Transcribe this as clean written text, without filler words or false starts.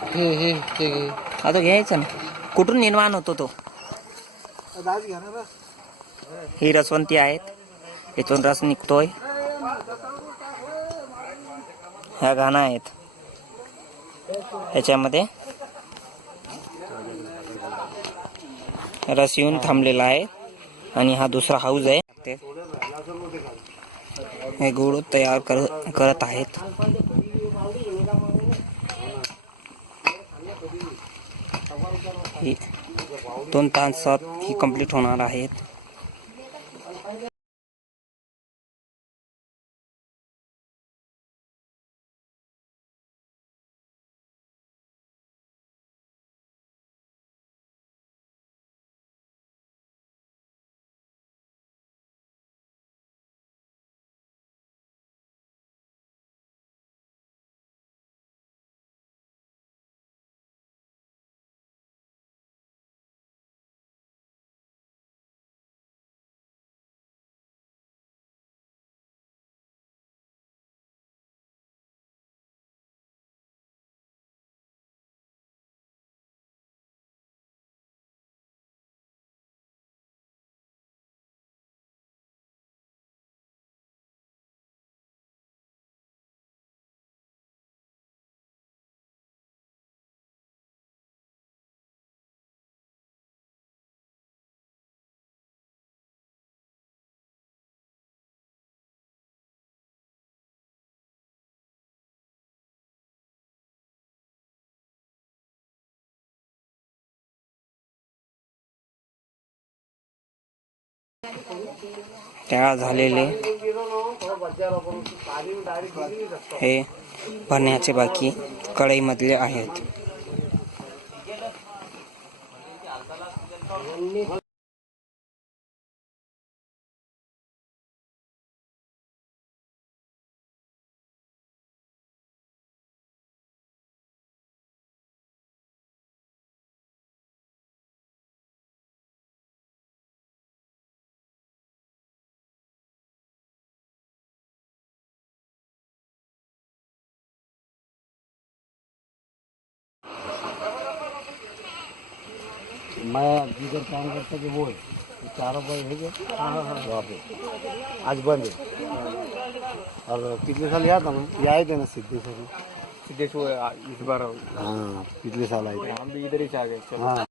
आता घ्यायचं ना. कुठून निर्माण होतो तो? ही रसवंती आहेत, इथून रस निघतोय. ह्या घाणा आहेत, ह्याच्यामध्ये रस येऊन थांबलेला आहे. आणि हा दुसरा हाऊस आहे, हे गूळ तयार करत आहेत. ही 2 तासात ही कंप्लीट होणार आहेत. तयार झालेले हे भरण्याचे बाकी कढईमधले आहेत. मैं जिधर काम करता कि वो है 4 रुपये है वहाँ पे आज बंद है। और पिछले साल याद हम आए थे ना सिद्धेश्वर सिद्धेश्वर इस बार हाँ पिछले साल आए थे हम भी इधर ही आ गए। हाँ